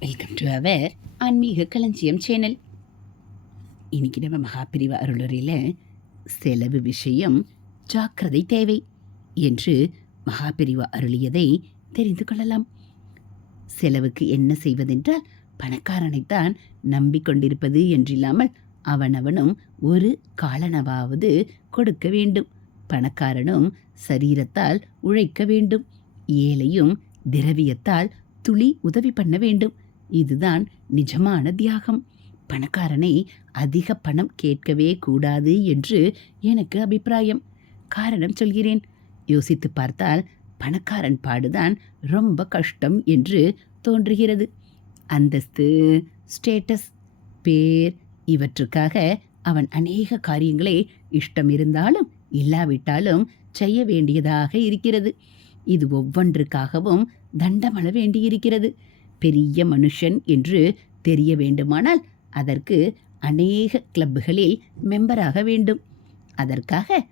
Welcome to our ஆன்மீக களஞ்சியம் channel. இன்னைக்கு நம்ம மகாபிரிவ அருளுரையில் செலவு விஷயம் ஜாக்கிரதை தேவை என்று மகாபிரிவா அருளியதை தெரிந்து கொள்ளலாம். செலவுக்கு என்ன செய்வதென்றால் பணக்காரனைத்தான் நம்பிக்கொண்டிருப்பது என்றில்லாமல் அவனவனும் ஒரு காலனவாவது கொடுக்க வேண்டும். பணக்காரனும் சரீரத்தால் உழைக்க வேண்டும். ஏழையும் திரவியத்தால் துளி உதவி பண்ண வேண்டும். இதுதான் நிஜமான தியாகம். பணக்காரனை அதிக பணம் கேட்கவே கூடாது என்று எனக்கு அபிப்பிராயம். காரணம் சொல்கிறேன். யோசித்து பார்த்தால் பணக்காரன் பாடுதான் ரொம்ப கஷ்டம் என்று தோன்றுகிறது. அந்தஸ்து ஸ்டேட்டஸ் பேர் இவற்றுக்காக அவன் அநேக காரியங்களை இஷ்டம் இருந்தாலும் இல்லாவிட்டாலும் செய்ய வேண்டியதாக இருக்கிறது. இது ஒவ்வொன்றுக்காகவும் தண்டமள வேண்டியிருக்கிறது. பெரிய மனுஷன் என்று தெரிய வேண்டுமானால் அதற்கு அநேக கிளப்புகளில் மெம்பராக வேண்டும். அதற்காக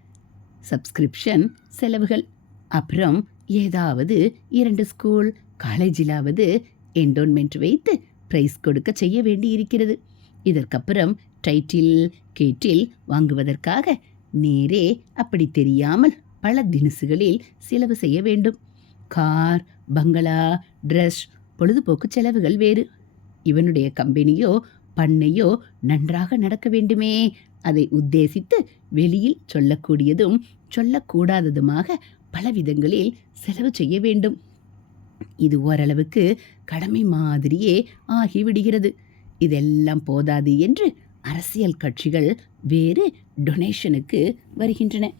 சப்ஸ்கிரிப்ஷன் செலவுகள் அப்புறம் ஏதாவது இரண்டு ஸ்கூல் காலேஜிலாவது என்டோன்மெண்ட் வைத்து ப்ரைஸ் கொடுக்க செய்ய வேண்டி இருக்கிறது இதற்கப்புறம் டைட்டில் கேட்டில் வாங்குவதற்காக நேரே அப்படி தெரியாமல் பல தினசுகளில் செலவு செய்ய வேண்டும். கார் பங்களா ட்ரெஸ் பொழுதுபோக்கு செலவுகள் வேறு. இவனுடைய கம்பெனியோ பண்ணையோ நன்றாக நடக்க வேண்டுமே. அதை உத்தேசித்து வெளியில் சொல்லக்கூடியதும் சொல்லக்கூடாததுமாக பல விதங்களில் செலவு செய்ய வேண்டும். இது ஓரளவுக்கு கடமை மாதிரியே ஆகிவிடுகிறது. இதெல்லாம் போதாது என்று அரசியல் கட்சிகள் வேறு டொனேஷனுக்கு வருகின்றன.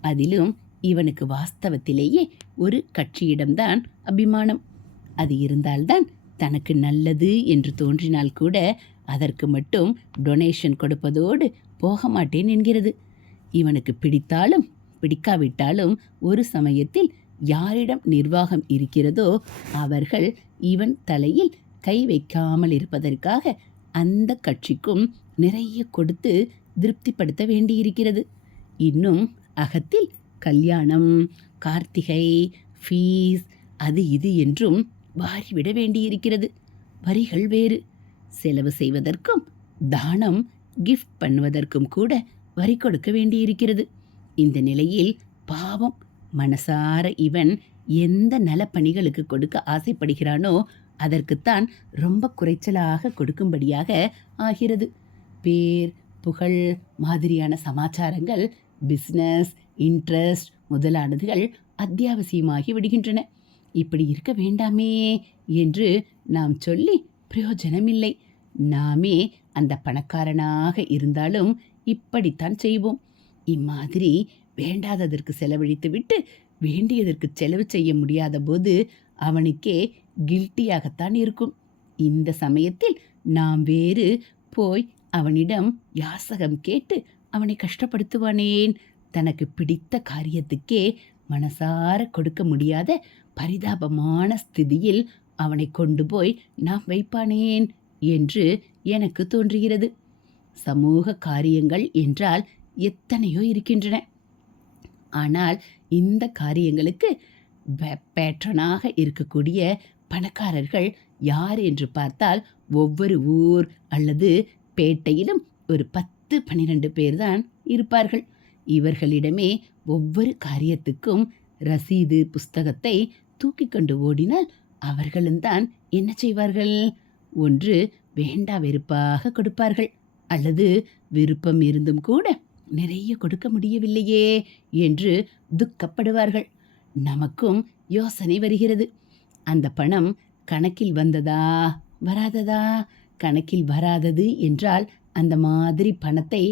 அதிலும் இவனுக்கு வாஸ்தவத்திலேயே ஒரு கட்சியிடம்தான் அபிமானம். அது இருந்தால்தான் தனக்கு நல்லது என்று தோன்றினால் கூட அதற்கு மட்டும் டொனேஷன் கொடுப்பதோடு போக மாட்டேன் என்கிறது. இவனுக்கு பிடித்தாலும் பிடிக்காவிட்டாலும் ஒரு சமயத்தில் யாரிடம் நிர்வாகம் இருக்கிறதோ அவர்கள் இவன் தலையில் கை வைக்காமல் இருப்பதற்காக அந்த கட்சிக்கும் நிறைய கொடுத்து திருப்திப்படுத்த வேண்டியிருக்கிறது. இன்னும் அகத்தில் கல்யாணம் கார்த்திகை ஃபீஸ் அது இது என்றும் வாரிவிட வேண்டியிருக்கிறது. வரிகள் வேறு. செலவு செய்வதற்கும் தானம் கிஃப்ட் பண்ணுவதற்கும் கூட வரி கொடுக்க வேண்டியிருக்கிறது. இந்த நிலையில் பாவம் மனசார இவன் எந்த நலப்பணிகளுக்கு கொடுக்க ஆசைப்படுகிறானோ அதற்குத்தான் ரொம்ப குறைச்சலாக கொடுக்கும்படியாக ஆகிறது. பேர் புகழ் மாதிரியான சமாச்சாரங்கள் பிஸ்னஸ் இன்ட்ரெஸ்ட் முதலானதுகள் அத்தியாவசியமாகி விடுகின்றன. இப்படி இருக்க வேண்டாமே என்று நாம் சொல்லி பிரயோஜனமில்லை. நாமே அந்த பணக்காரனாக இருந்தாலும் இப்படித்தான் செய்வோம். இம்மாதிரி வேண்டாததற்கு செலவழித்து விட்டு வேண்டியதற்கு செலவு செய்ய முடியாத போது அவனுக்கே கில்ட்டியாகத்தான் இருக்கும். இந்த சமயத்தில் நாம் வேறு போய் அவனிடம் யாசகம் கேட்டு அவனை கஷ்டப்படுத்துவானேன். தனக்கு பிடித்த காரியத்துக்கே மனசார கொடுக்க முடியாத பரிதாபமான ஸ்திதியில் அவனை கொண்டு போய் நான் வைப்பானேன் என்று எனக்கு தோன்றுகிறது. சமூக காரியங்கள் என்றால் எத்தனையோ இருக்கின்றன. ஆனால் இந்த காரியங்களுக்கு பேட்ரனாக இருக்கக்கூடிய பணக்காரர்கள் யார் என்று பார்த்தால் ஒவ்வொரு ஊர் அல்லது பேட்டையிலும் ஒரு பத்து பன்னிரண்டு பேர்தான் இருப்பார்கள். இவர்களிடமே ஒவ்வொரு காரியத்துக்கும் ரசீது புஸ்தகத்தை தூக்கி கொண்டு ஓடினால் அவர்களும் தான் என்ன செய்வார்கள்? ஒன்று வேண்டா வெறுப்பாக கொடுப்பார்கள். அல்லது விருப்பம் இருந்தும் கூட நிறைய கொடுக்க முடியவில்லையே என்று துக்கப்படுவார்கள். நமக்கும் யோசனை வருகிறது. அந்த பணம் கணக்கில் வந்ததா? வராததா? கணக்கில் வராதது என்றால் அந்த மாதிரி பணத்தை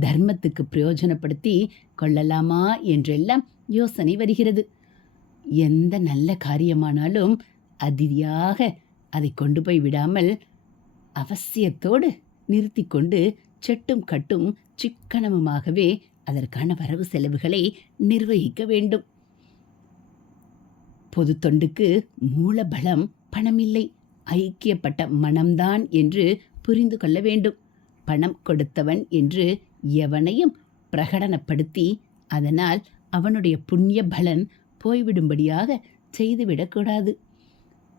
தர்மத்துக்கு பிரயோஜனப்படுத்தி கொள்ளலாமா என்றெல்லாம் யோசனை வருகிறது. எந்த நல்ல காரியமானாலும் அதிதியாக அதை கொண்டு போய் விடாமல் அவசியத்தோடு நிறுத்தி கொண்டு செட்டும் கட்டும் சிக்கனமுமாகவே அதற்கான வரவு செலவுகளை நிர்வகிக்க வேண்டும். பொது தொண்டுக்கு மூலபலம் பணமில்லை. ஐக்கியப்பட்ட மனம்தான் என்று புரிந்து கொள்ள வேண்டும். பணம் கொடுத்தவன் என்று எவனையும் பிரகடனப்படுத்தி அதனால் அவனுடைய புண்ணிய பலன் போய்விடும்படியாக செய்துவிடக்கூடாது.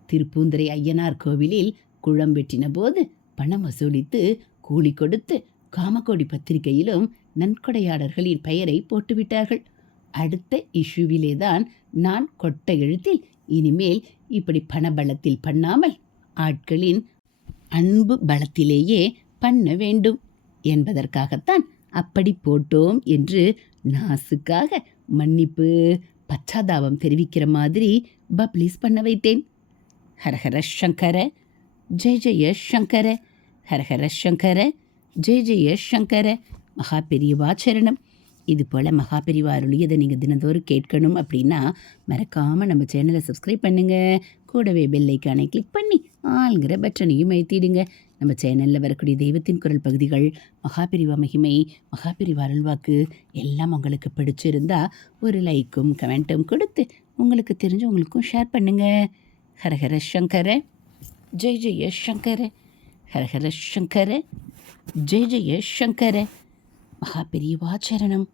திருப்பூந்துரை ஐயனார் கோவிலில் குளம் வெட்டின போது பணம் வசூலித்து கூலி கொடுத்து காமக்கோடி பத்திரிகையிலும் நன்கொடையாளர்களின் பெயரை போட்டுவிட்டார்கள். அடுத்த இஷ்யூவிலே தான் நான் கொட்ட எழுத்தில் இனிமேல் இப்படி பணபலத்தில் பண்ணாமல் ஆட்களின் அன்பு பலத்திலேயே பண்ண வேண்டும் என்பதற்காகத்தான் அப்படி போட்டோம் என்று நாசுக்காக மன்னிப்பு பச்சாதாபம் தெரிவிக்கிற மாதிரி பப்ளிஸ் பண்ண வைத்தேன். ஹரஹர சங்கர ஜெய ஜெய சங்கர ஹரஹர சங்கர ஜெய ஜெய சங்கர. மகா பெரியவாச்சரணம் இது போல் மகா பெரியவா அருளியதை நீங்கள் தினந்தோறும் கேட்கணும் அப்படின்னா மறக்காமல் நம்ம சேனலை சப்ஸ்கிரைப் பண்ணுங்கள் கூடவே பெல்லைக்கானை கிளிக் பண்ணி ஆளுங்கிற பட்டனையும் ஏற்றிடுங்க நம்ம சேனலில் வரக்கூடிய தெய்வத்தின் குரல் பகுதிகள் மகாபிரிவா மகிமை மகாபிரிவா அருள்வாக்கு எல்லாம் உங்களுக்கு பிடிச்சிருந்தா ஒரு லைக்கும் கமெண்ட்டும் கொடுத்து உங்களுக்கு தெரிஞ்சவங்களுக்கும் ஷேர் பண்ணுங்கள் ஹரஹர சங்கர ஜெய் ஜெய சங்கர ஹரஹர சங்கர ஜெய் ஜெய சங்கர. மகாபிரிவாச்சரணம்